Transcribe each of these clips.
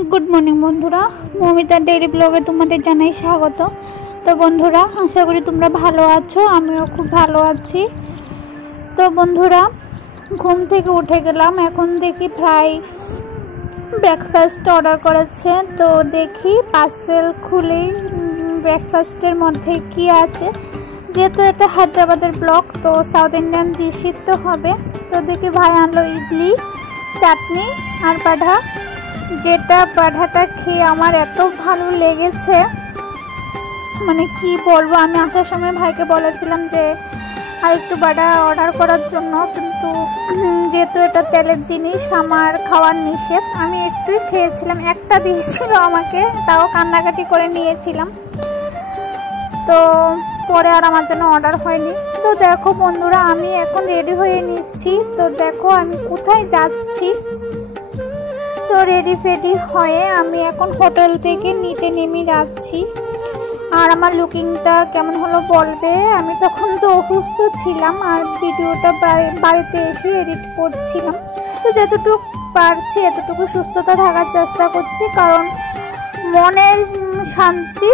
Good morning बंधुरा ममितार daily ब्लगे तुम्हादेर Janai स्वागत। तो बंधुरा आशा करी तुम्हारा भालो आछो, आमिও खूब भालो आछि। तो बंधुरा घुम थेके उठे गेलाम, एखन देखी भाई ब्रेकफास्ट अर्डार करेছে। तो देखी पार्सेल खुले ब्रेकफास्टर मध्य कि आछे, जेहेतु এটা হায়দ্রাবাদের ব্লগ তো সাউথ ইন্ডিয়ান ডিশই তো হবে। তো দেখি ভাই আনলো ইডলি চাটনি আর পাঠা, যেটা পাঠাটা খেয়ে আমার এত ভালো লেগেছে মানে কি বলবো। আমি আসার সময় ভাইকে বলেছিলাম যে আর একটু বাটা অর্ডার করার জন্য, কিন্তু যেহেতু এটা তেলের জিনিস আমার খাওয়ার নিষেধ। আমি একটুই খেয়েছিলাম, একটা দিয়েছিল আমাকে, তাও কান্নাকাটি করে নিয়েছিলাম। তো পরে আর আমার জন্য অর্ডার হয়নি। তো দেখো বন্ধুরা আমি এখন রেডি হয়ে নিচ্ছি। তো দেখো আমি কোথায় যাচ্ছি। তো রেডি ফেডি হয়ে আমি এখন হোটেল থেকে নিচে নেমে যাচ্ছি। আর আমার লুকিংটা কেমন হলো বলবে। আমি তখন তো অসুস্থ ছিলাম আর ভিডিওটা বাড়িতে এসে এডিট করছিলাম। তো যতটুকু পারছি এতটুকু সুস্থতা থাকার চেষ্টা করছি, কারণ মনের শান্তি,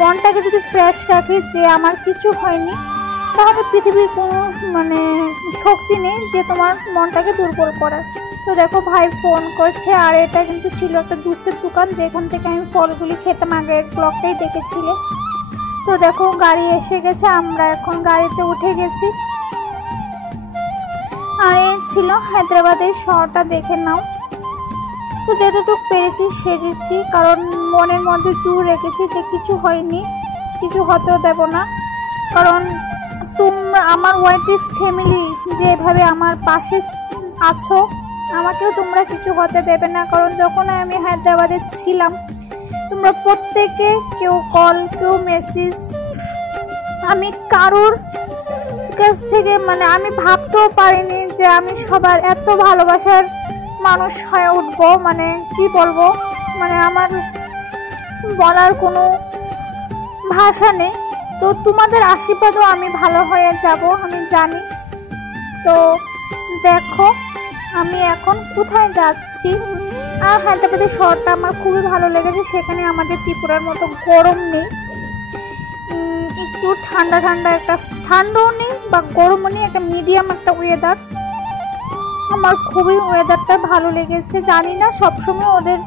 মনটাকে যদি ফ্রেশ রাখি যে আমার কিছু হয়নি, তাহলে পৃথিবীর কোনো শক্তি নেই যে তোমার মনটাকে দুর্বল করার। তো দেখো ভাই ফোন করছে, আর এটা কিন্তু ছিল একটা জুসের দোকান যেখান থেকে আমি ফলগুলি খেতাম, আগের ব্লগটাই দেখেছিলে। তো দেখো গাড়ি এসে গেছে, আমরা এখন গাড়িতে উঠে গেছি। আর এই ছিল হায়দ্রাবাদের শহরটা, দেখে নাও। তো যতটুকু পেরেছি সেজেছি, কারণ মনের মধ্যে জোর রেখেছি যে কিছু হয়নি, কিছু হতেও দেব না। কারণ তোমরা আমার ওয়াইফের ফ্যামিলি যেভাবে আমার পাশে আছো, আমাকেও তোমরা কিছু হতে দেবে না। কারণ যখন আমি হায়দ্রাবাদে ছিলাম তোমরা প্রত্যেকে কেউ কল কেউ মেসেজ, আমি কারোর কাছ থেকে আমি ভাবতেও পারিনি যে আমি সবার এত ভালোবাসার মানুষ হয়ে উঠবো। কি বলবো, আমার বলার কোনো ভাষা নেই। তো তোমাদের আশীর্বাদও আমি ভালো হয়ে যাব আমি জানি। তো দেখো আমি এখন কোথায় যাচ্ছি। আর হায়দ্রাবাদের শহরটা আমার খুবই ভালো লেগেছে। সেখানে আমাদের ত্রিপুরার মতো গরম নেই, একটু ঠান্ডা ঠান্ডা, একটা ঠান্ডাও নেই বা গরমও নেই, একটা মিডিয়াম একটা ওয়েদার। আমার খুবই ওয়েদারটা ভালো লেগেছে। জানি না সবসময় ওদের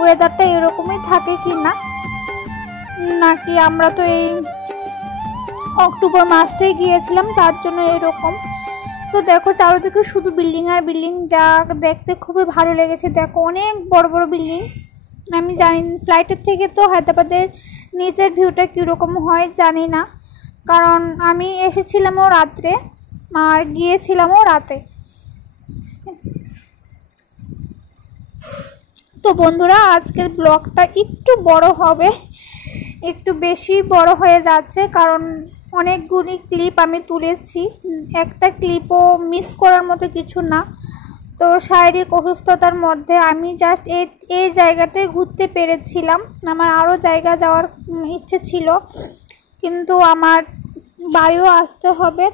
ওয়েদারটা এরকমই থাকে কি না, নাকি আমরা তো এই অক্টোবর মাসটাই গিয়েছিলাম তার জন্য এরকম। তো দেখো চারিদিকে শুধু বিল্ডিং আর বিল্ডিং, যা দেখতে খুবই ভালো লেগেছে। দেখো অনেক বড় বড় বিল্ডিং। আমি জানি ফ্লাইটের থেকে তো হায়দ্রাবাদের নিচের ভিউটা কীরকম হয় জানি না, কারণ আমি এসেছিলামও রাত্রে আর গিয়েছিলামও রাতে। তো বন্ধুরা আজকের ব্লগটা একটু বড় হবে, একটু বেশি বড় হয়ে যাচ্ছে, কারণ অনেকগুলি ক্লিপ আমি তুলেছি, একটা ক্লিপও মিস করার মতো কিছু না। তো শারীরিক অসুস্থতার মধ্যে আমি জাস্ট এই জায়গাটায় ঘুরতে পেরেছিলাম। আমার আরও জায়গা যাওয়ার ইচ্ছে ছিল, কিন্তু আমার বাড়িও আসতে হবে।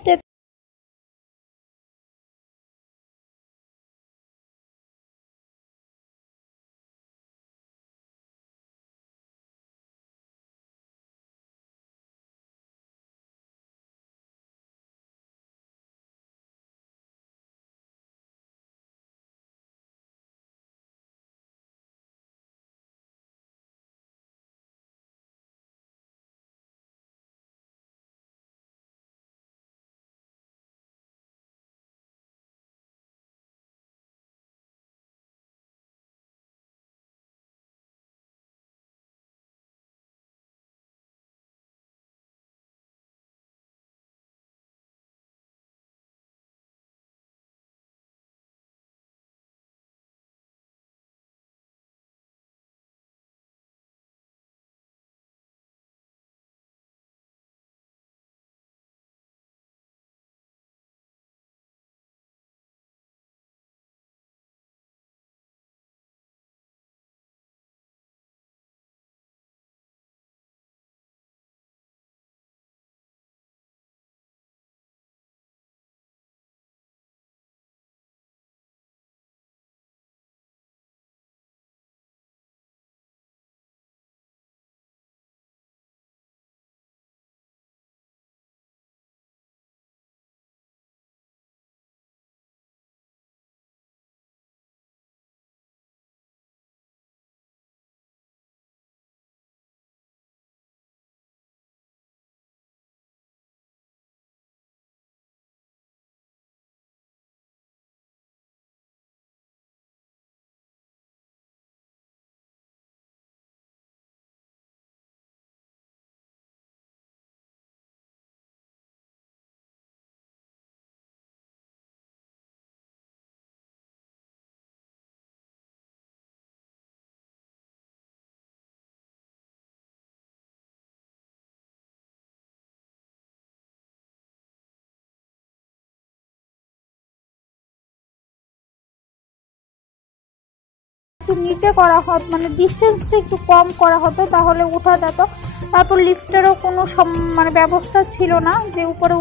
একটু নিচে করা হতো, মানে ডিস্টেন্সটা একটু কম করা হতো, তাহলে উঠা যেত। তারপর লিফটেরও কোনো মানে ব্যবস্থা ছিল না যে উপরে।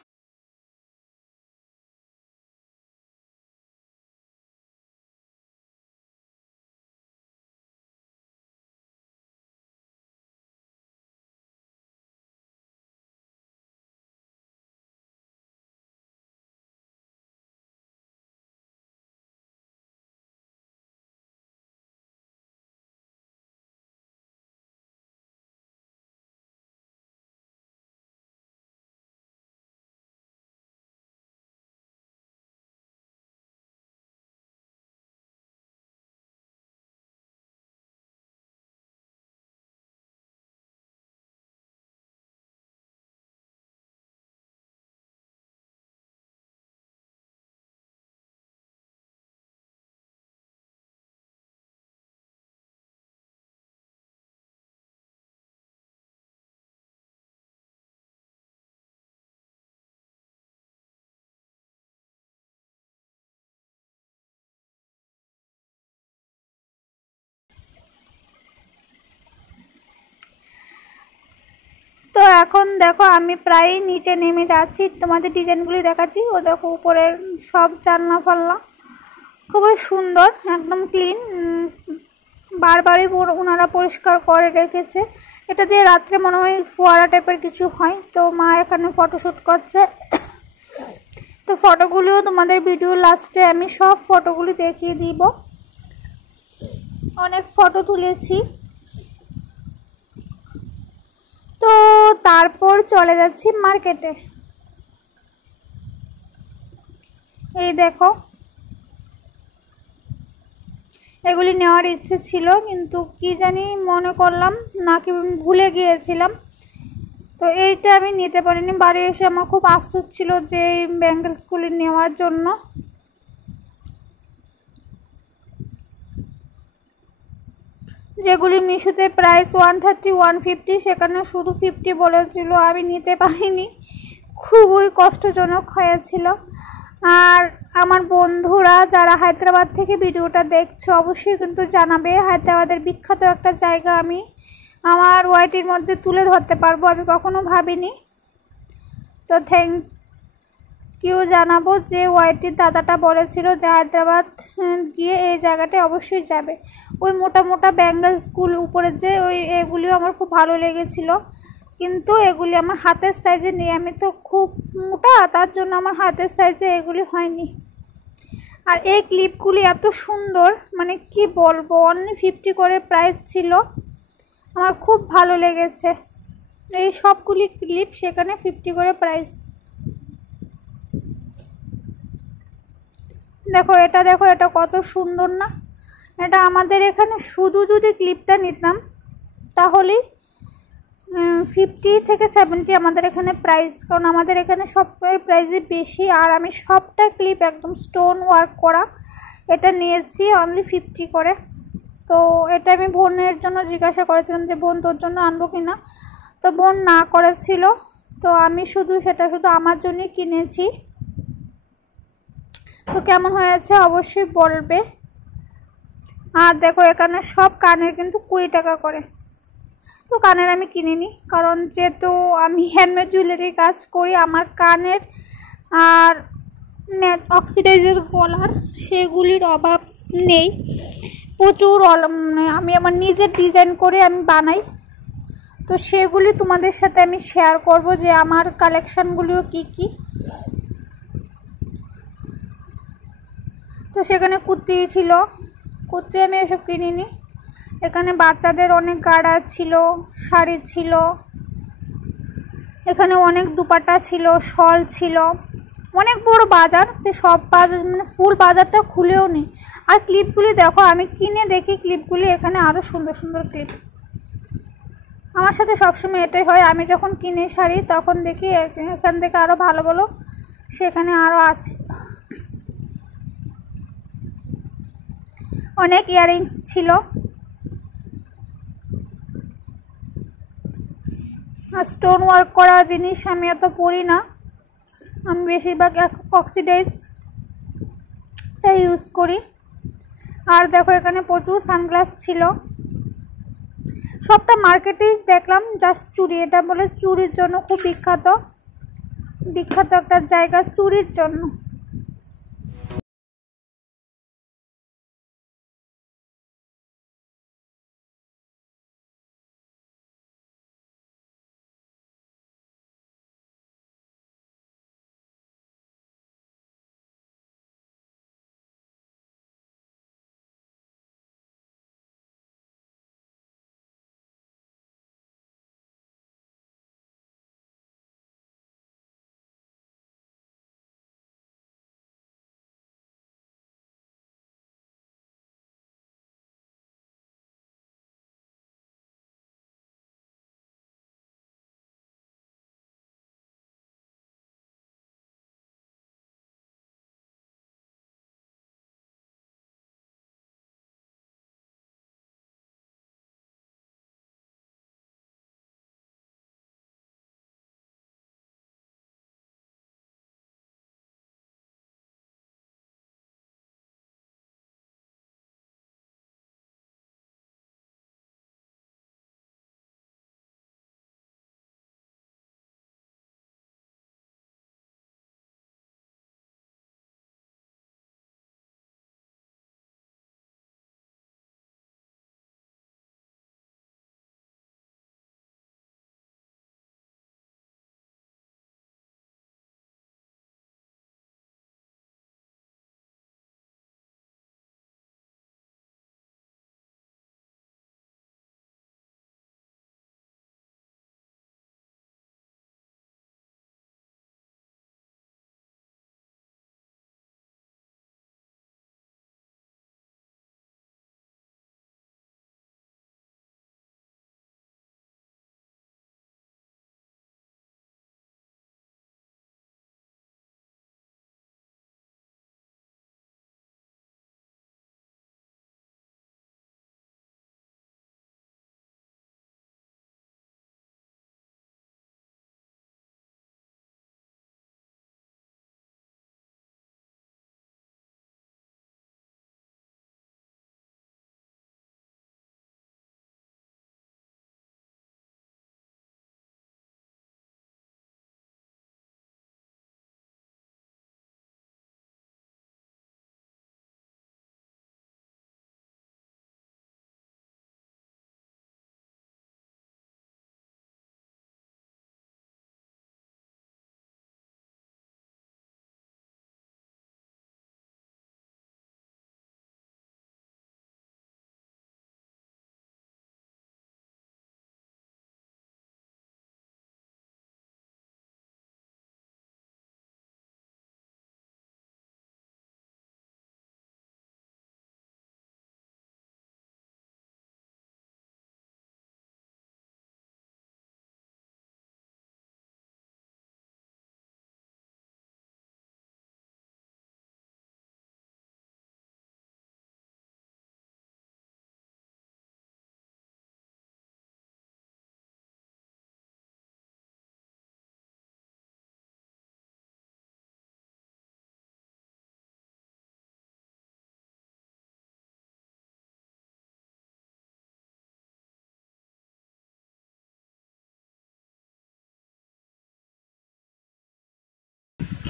তো এখন দেখো আমি প্রায় নিচে নেমে যাচ্ছি, তোমাদের ডিজাইনগুলি দেখাচ্ছি। ও দেখো উপরের সব জানলা ফাল্লা খুবই সুন্দর, একদম ক্লিন, বারবারই ওনারা পরিষ্কার করে রেখেছে। এটা দিয়ে রাত্রে মনে হয় ফোয়ারা টাইপের কিছু হয়। তো মা এখানে ফটোশ্যুট করছে। তো ফটোগুলিও তোমাদের ভিডিও লাস্টে আমি সব ফটোগুলি দেখিয়ে দিব। অনেক ফটো তুলেছি। তো তারপর চলে যাচ্ছি মার্কেটে। এই দেখো, এগুলি নেওয়ার ইচ্ছে ছিল, কিন্তু কি জানি মনে করলাম নাকি ভুলে গিয়েছিলাম। তো এইটা আমি নিতে পারিনি। বাড়ি এসে আমার খুব আফসোস ছিল যে এই ব্যাঙ্গেলসগুলি নেওয়ার জন্য। যেগুলি মিশোতে প্রাইস 130 150, সেখানে শুধু 50 বলেছিল। আমি নিতে পারিনি, খুবই কষ্টজনক হয়েছিল। আর আমার বন্ধুরা যারা হায়দ্রাবাদ থেকে ভিডিওটা দেখছো অবশ্যই কিন্তু জানাবে, হায়দ্রাবাদের বিখ্যাত একটা জায়গা আমি আমার ওয়াইটির মধ্যে তুলে ধরতে পারবো, আমি কখনো ভাবিনি। তো থ্যাংক ইউ জানাবো যে ওয়াইটির দাদাটা বলেছিল যে হায়দ্রাবাদ গিয়ে এই জায়গাটা অবশ্যই যাবে। ওই মোটা মোটা ব্যাঙ্গেলসগুলো উপরে যে এগুলিও আমার খুব ভালো লেগেছিল, কিন্তু এগুলি আমার হাতের সাইজে নেই। আমি তো খুব মোটা, তার জন্য আমার হাতের সাইজে এগুলি হয়নি। আর এই ক্লিপগুলি এত সুন্দর, মানে কি বলবো, অনলি 50 করে প্রাইস ছিল। আমার খুব ভালো লেগেছে। এই সবগুলি ক্লিপ সেখানে 50 করে প্রাইস। দেখো এটা, দেখো এটা কত সুন্দর না। এটা আমাদের এখানে শুধু যদি ক্লিপটা নিতাম তাহলেই 50 থেকে 70 আমাদের এখানে প্রাইস, কারণ আমাদের এখানে সব প্রাইসই বেশি। আর আমি সবটা ক্লিপ একদম স্টোন ওয়ার্ক করা এটা নিয়েছি অনলি 50 করে। তো এটা আমি বোনের জন্য জিজ্ঞাসা করেছিলাম যে বোন তোর জন্য আনবো কিনা, তো বোন না করেছিল। তো আমি শুধু আমার জন্যই কিনেছি। তো কেমন হয়েছে অবশ্যই বলবে। আর দেখো এখানে সব কানের কিন্তু 20 টাকা করে। তো কানের আমি কিনিনি, কারণ যেহেতু আমি হ্যান্ডমেড জুয়েলারি কাজ করি, আমার কানের আর অক্সিডাইজের গলার সেগুলির অভাব নেই। প্রচুর আমি আমার নিজের ডিজাইন করে আমি বানাই। তো সেগুলি তোমাদের সাথে আমি শেয়ার করব যে আমার কালেকশানগুলিও কি কি। তো সেখানে কুর্তি ছিল, কুর্তি আমি এসব কিনিনি। এখানে বাচ্চাদের অনেক গার্ডার ছিল, শাড়ি ছিল, এখানে অনেক দুপাট্টা ছিল, শল ছিল, অনেক বড় বাজার। যে সব বাজার মানে ফুল বাজারটা খুলেও নেই। আর ক্লিপগুলি দেখো, আমি কিনে দেখি ক্লিপগুলি এখানে আরও সুন্দর সুন্দর ক্লিপ। আমার সাথে সবসময় এটাই হয়, আমি যখন কিনে শাড়ি তখন দেখি এখান থেকে আরও ভালো ভালো সেখানে আরও আছে। অনেক ইয়াররিংস ছিল। আর স্টোন ওয়ার্ক করা জিনিস আমি এত পরি না, আমি বেশিরভাগ অক্সিডাইজটা ইউজ করি। আর দেখো এখানে প্রচুর সানগ্লাস ছিল, সবটা মার্কেটেই দেখলাম। জাস্ট চুড়ি, এটা বলে চুড়ির জন্য খুব বিখ্যাত, বিখ্যাত একটা জায়গা চুড়ির জন্য।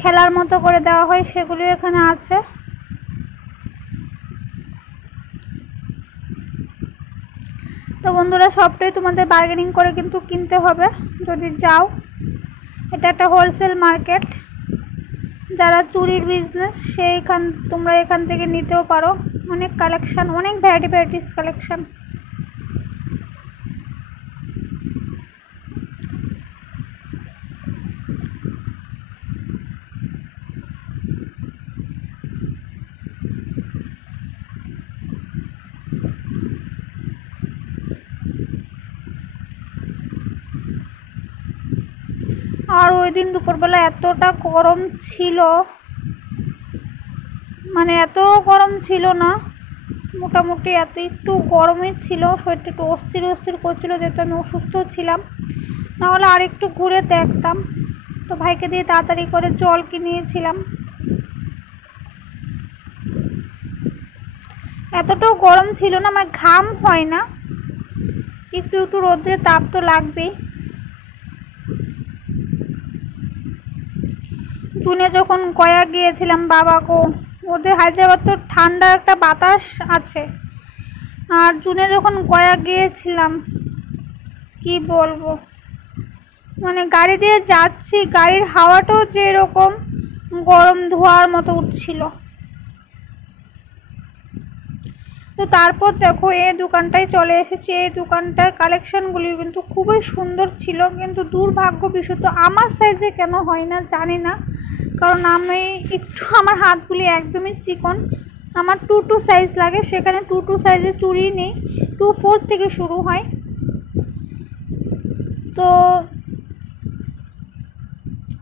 খেলার মতো করে দেওয়া হয়, সেগুলো এখানে আছে। তো বন্ধুরা, সবটাই তোমাদের বার্গেনিং করে কিন্তু কিনতে হবে যদি যাও। এটা একটা হোলসেল মার্কেট, যারা চুড়ির বিজনেস তোমরা এখান থেকে নিতেও পারো। অনেক কালেকশন, অনেক ভ্যারাইটিস কালেকশন। আর ওই দিন দুপুরবেলা এতটা গরম ছিল, মানে এত গরম ছিল না, মোটামুটি এত একটু গরমই ছিল। শরীরটা একটু অস্থির অস্থির করছিল, যেহেতু আমি অসুস্থ ছিলাম, নাহলে আর একটু ঘুরে দেখতাম। তো ভাইকে দিয়ে তাড়াতাড়ি করে জল কিনিয়েছিলাম। এতটাও গরম ছিল না, আমার ঘাম হয় না, একটু একটু রোদ্রে তাপ তো লাগবেই। জুনে যখন গয়া গিয়েছিলাম বাবাকে, ওদের হায়দ্রাবাদ তো ঠান্ডা একটা বাতাস আছে, আর জুনে যখন গয়া গিয়েছিলাম কি বলবো, মানে গাড়ি দিয়ে যাচ্ছি, গাড়ির হাওয়াটাও যে এরকম গরম ধোঁয়ার মতো উঠছিল। তো তারপর দেখো এই দোকানটায় চলে এসেছি। এই দোকানটার কালেকশনগুলি কিন্তু খুবই সুন্দর ছিল, কিন্তু দুর্ভাগ্যবশত আমার সাইজে কেন হয় না জানি না, কারণ আমি একটু, আমার হাতগুলি একদমই চিকন, আমার 2 সাইজ লাগে, সেখানে 2 সাইজের চুড়ি নেই, 2-4 থেকে শুরু হয়। তো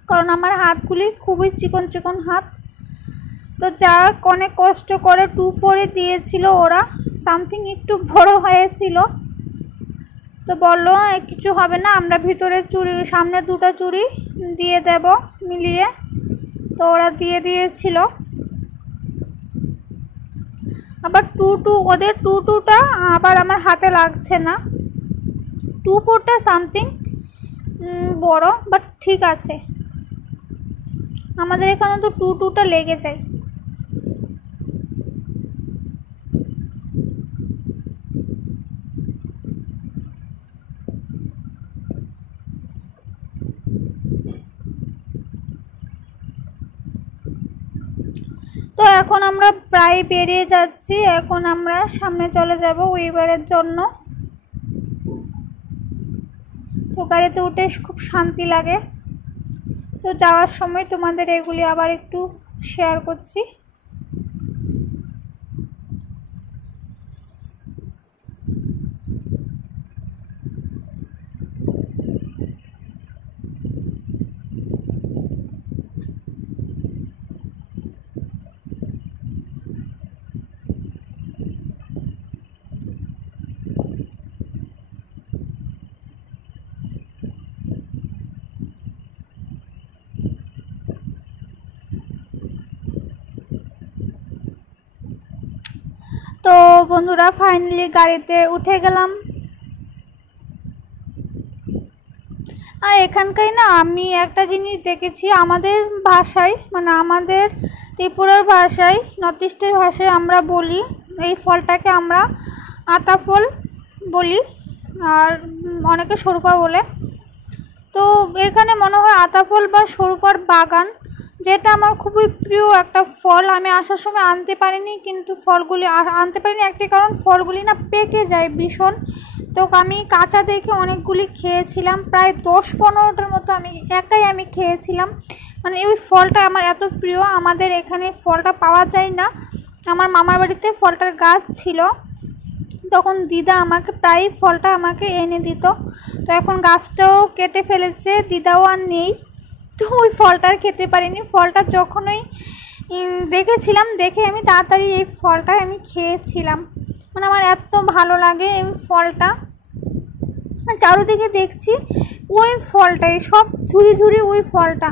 কারণ আমার হাতগুলি খুবই চিকন চিকন হাত, তো যা অনেক কষ্ট করে 2-4 দিয়েছিল ওরা, সামথিং একটু বড় হয়েছিল, তো বললো কিছু হবে না, আমরা ভিতরে চুড়ি, সামনে 2টা চুড়ি দিয়ে দেব মিলিয়ে, তো ওরা দিয়ে দিয়েছিল। আবার 2 ওদের 2টা আবার আমার হাতে লাগছে না, 2-4টা সামথিং বড়, বাট ঠিক আছে, আমাদের এখানে তো 2টা লেগে যায়। তো এখন আমরা প্রায় বেরিয়ে যাচ্ছি, এখন আমরা সামনে চলে যাব উইবারের জন্য। তো গাড়িতে উঠে খুব শান্তি লাগে। তো যাওয়ার সময় তোমাদের এগুলি আবার একটু শেয়ার করছি। তো বন্ধুরা ফাইনালি গাড়িতে উঠে গেলাম। আর এখানকার না আমি একটা জিনিস দেখেছি, আমাদের ভাষায়, মানে আমাদের ত্রিপুরার ভাষায়, নর্থ ইস্টের ভাষায় আমরা বলি এই ফলটাকে আমরা আতা ফল বলি, আর অনেকে সরুপা বলে। তো এখানে মনে হয় আতা ফল বা সরুপার বাগান, যেটা আমার খুবই প্রিয় একটা ফল। আমি আসার সময় আনতে পারিনি, কিন্তু ফলগুলি আনতে পারিনি একটি কারণ, ফলগুলি না পেকে যায় ভীষণ। তো আমি কাঁচা দেখে অনেকগুলি খেয়েছিলাম, প্রায় 10-15টার মতো আমি একাই খেয়েছিলাম। মানে ওই ফলটা আমার এত প্রিয়, আমাদের এখানে ফলটা পাওয়া যায় না। আমার মামার বাড়িতে ফলটার গাছ ছিল, তখন দিদা আমাকে প্রায় ফলটা আমাকে এনে দিত। তো এখন গাছটাও কেটে ফেলেছে, দিদাও আর নেই, তো ওই ফলটা আর খেতে পারিনি। ফলটা যখনই দেখেছিলাম, দেখে আমি তাড়াতাড়ি এই ফলটা আমি খেয়েছিলাম। মানে আমার এত ভালো লাগে এই ফলটা। চারিদিকে দেখছি ওই ফলটাই, সব ঝুড়ি ঝুড়ি ওই ফলটা।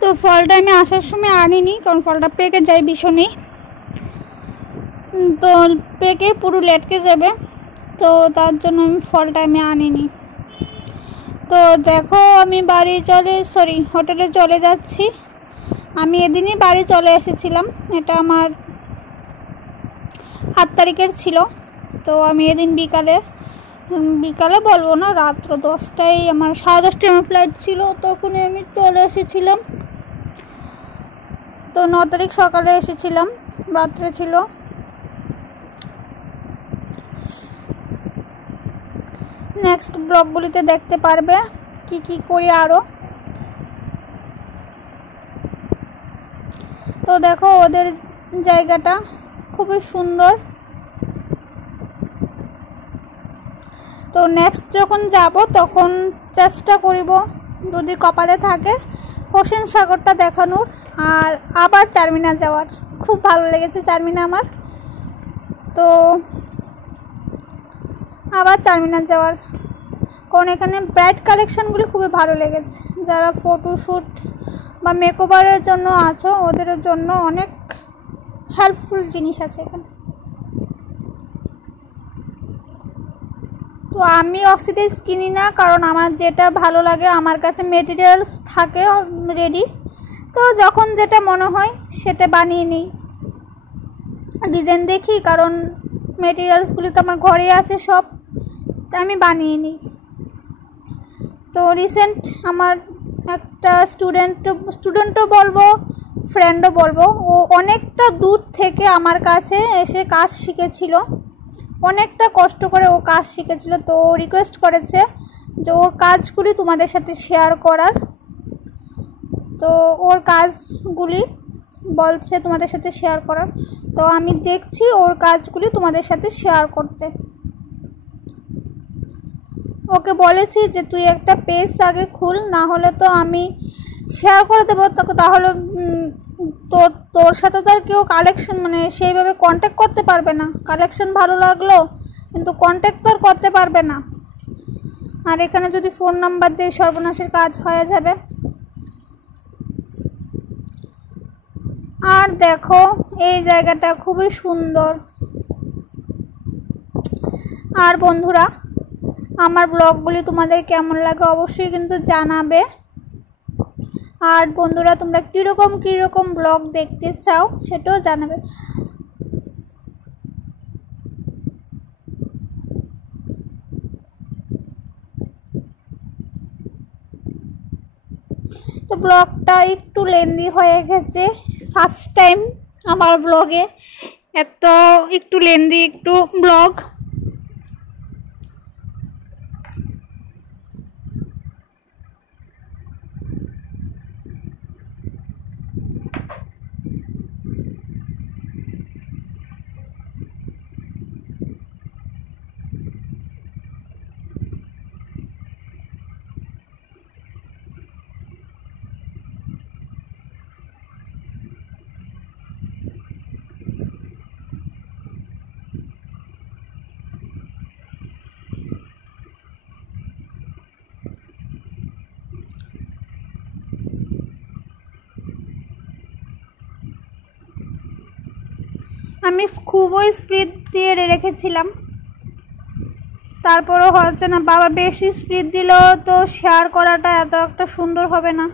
তো ফলটা আমি আসার সময় আনিনি, কারণ ফলটা পেকে যায় ভীষণই, তো পেকে পুরো লেটকে যাবে, তো তার জন্য আমি ফলটা আনিনি। তো দেখো আমি হোটেলে চলে যাচ্ছি। আমি এদিনই বাড়ি চলে এসেছিলাম, এটা আমার 8 তারিখের ছিল। তো আমি এদিন বিকালে বলবো না, রাত্র 10টায়, আমার 10:30টায় আমার ফ্লাইট ছিল, তখনই আমি চলে এসেছিলাম। তো 9 তারিখ সকালে এসেছিলাম, রাত্রে ছিল। নেক্সট ব্লগগুলিতে দেখতে পারবে কি কি করি আরও। তো দেখো ওদের জায়গাটা খুবই সুন্দর। তো নেক্সট যখন যাব তখন চেষ্টা করিব, যদি কপালে থাকে, হোসেন সাগরটা দেখানোর, আর আবার চারমিনার যাওয়ার। খুব ভালো লেগেছে চারমিনার আমার, তো আবার চারমিনার যাওয়ার, কারণ এখানে ব্রাইড কালেকশানগুলি খুবই ভালো লেগেছে। যারা ফটোশ্যুট বা মেকওভারের জন্য আছো, ওদের জন্য অনেক হেল্পফুল জিনিস আছে এখানে। তো আমি অক্সিডাইজ কিনি না, কারণ আমার যেটা ভালো লাগে, আমার কাছে মেটেরিয়ালস থাকে রেডি, তো যখন যেটা মনে হয় সেটা বানিয়ে নিই, ডিজাইন দেখি, কারণ মেটেরিয়ালসগুলি তো আমার ঘরে আছে সব, তো আমি বানিয়ে নিই। তো রিসেন্ট আমার একটা স্টুডেন্টও বলবো, ফ্রেন্ডও বলবো, ও অনেকটা দূর থেকে আমার কাছে এসে কাজ শিখেছিল, অনেকটা কষ্ট করে ও কাজ শিখেছিল। তো ও রিকোয়েস্ট করেছে যে ওর কাজগুলি তোমাদের সাথে শেয়ার করার, তো ওর কাজগুলি বলছে তোমাদের সাথে শেয়ার করার। তো আমি দেখছি ওর কাজগুলি তোমাদের সাথে শেয়ার করতে। ওকে বলেছি যে তুই একটা পেজ আগে খুল, না হলে তো আমি শেয়ার করে দেবো, তাহলে তোর সাথে তো আর কেউ কালেকশন মানে সেইভাবে কন্ট্যাক্ট করতে পারবে না। কালেকশন ভালো লাগলো কিন্তু কন্ট্যাক্ট তো আর করতে পারবে না, আর এখানে যদি ফোন নাম্বার দিয়ে সর্বনাশের কাজ হয়ে যাবে। আর দেখো এই জায়গাটা খুবই সুন্দর। আর বন্ধুরা, আমার ব্লগগুলি তোমাদের কেমন লাগে অবশ্যই কিন্তু জানাবে। আর বন্ধুরা, তোমরা কীরকম ব্লগ দেখতে চাও সেটাও জানাবে। তো ব্লগটা একটু লেন্দি হয়ে গেছে, ফার্স্ট টাইম আমার ব্লগে এত একটু লেন্দি একটু ব্লগ। আমি খুবই স্পিড দিয়ে রেখেছিলাম, তারপরও হচ্ছে না। বাবা বেশি স্পিড দিলেও তো শেয়ার করাটা এত একটা সুন্দর হবে না।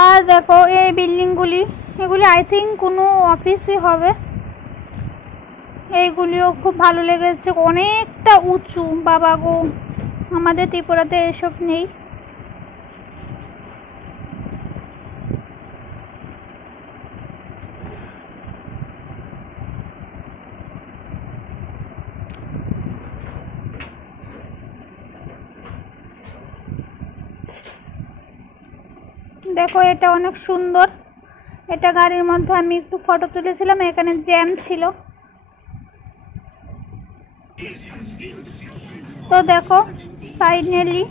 আর দেখো এই বিল্ডিংগুলি, এগুলি আই থিঙ্ক কোনো অফিসই হবে। এইগুলিও খুব ভালো লেগেছে, অনেকটা উঁচু। বাবা গো, আমাদের ত্রিপুরাতে এসব নেই। দেখো এটা অনেক সুন্দর, এটা গাড়ির মধ্যে আমি একটু ফটো তুলেছিলাম, এখানে জ্যাম ছিল। তো দেখো ফাইনালি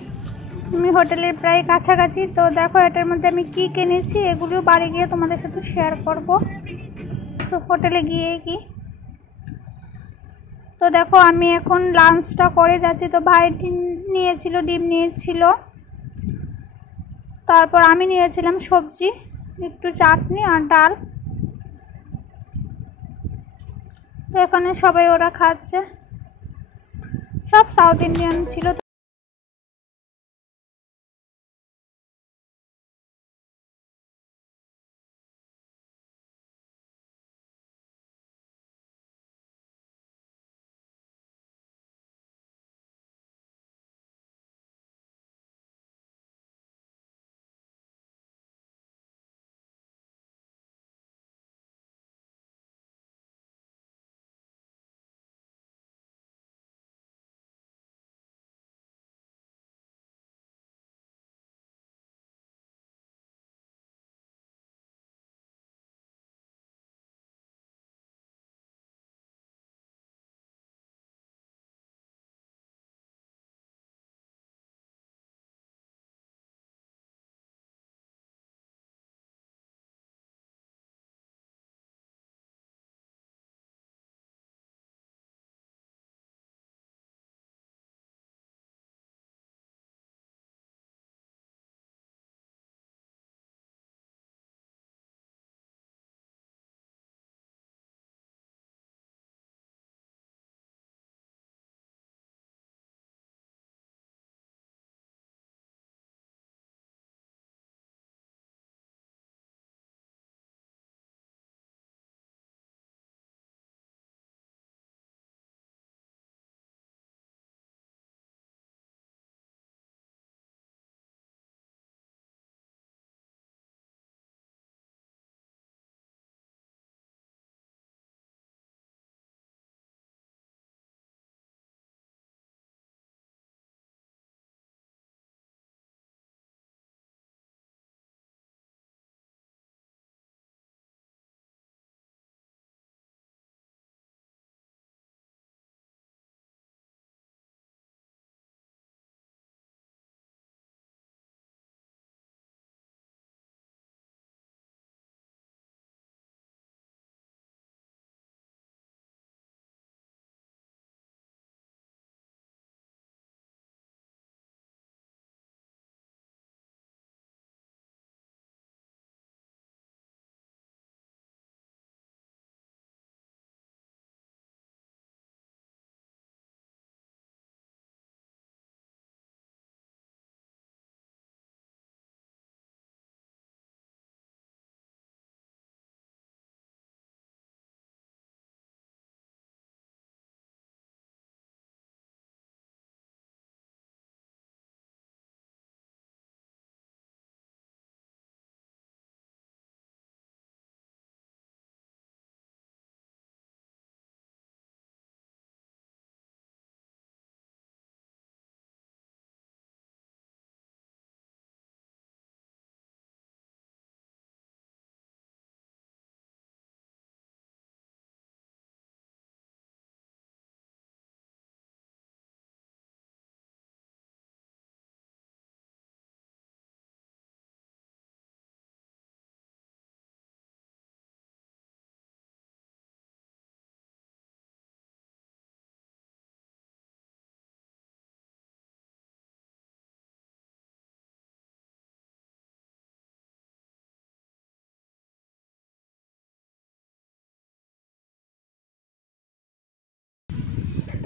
আমি হোটেলের প্রায় কাছাকাছি। তো দেখো এটার মধ্যে আমি কি কিনেছি, এগুলো বাড়ি গিয়ে তোমাদের সাথে শেয়ার করব। তো হোটেলে গিয়ে কি, তো দেখো আমি এখন লাঞ্চটা করে যাচ্ছি। তো ভাই নিয়েছিল, ডিম নিয়েছিল, তারপর আমি নিয়েছিলাম সবজি, একটু চাটনি আর ডাল। তো এখানে সবাই ওরা খাচ্ছে, সব সাউথ ইন্ডিয়ান ছিল।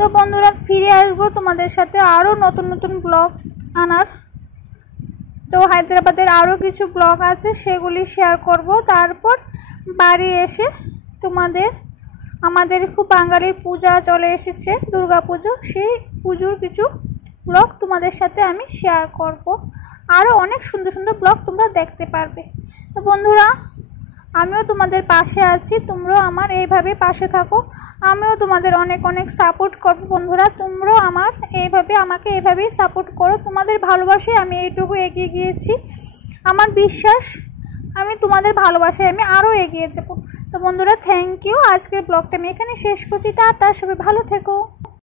তো বন্ধুরা ফিরে আসবো তোমাদের সাথে আরও নতুন নতুন ব্লগ আনার। তো হায়দ্রাবাদের আরও কিছু ব্লগ আছে, সেগুলি শেয়ার করব। তারপর বাড়ি এসে আমাদের খুব বাঙালির পূজা চলে এসেছে, দুর্গা পুজো, সেই পুজোর কিছু ব্লগ তোমাদের সাথে আমি শেয়ার করব। আরও অনেক সুন্দর সুন্দর ব্লগ তোমরা দেখতে পারবে। তো বন্ধুরা আমিও তোমাদের পাশে আছি, তোমরাও আমার এইভাবে পাশে থাকো, আমিও তোমাদের অনেক অনেক সাপোর্ট করবো। বন্ধুরা তোমরাও আমাকে এইভাবেই সাপোর্ট করো। তোমাদের ভালোবাসায় আমি এইটুকু এগিয়ে গিয়েছি, আমার বিশ্বাস আমি তোমাদের ভালোবাসায় আমি আরও এগিয়ে যাবো। তো বন্ধুরা থ্যাংক ইউ। আজকের ব্লগটা আমি এখানে শেষ করছি। টাটা, সবাই ভালো থেকো।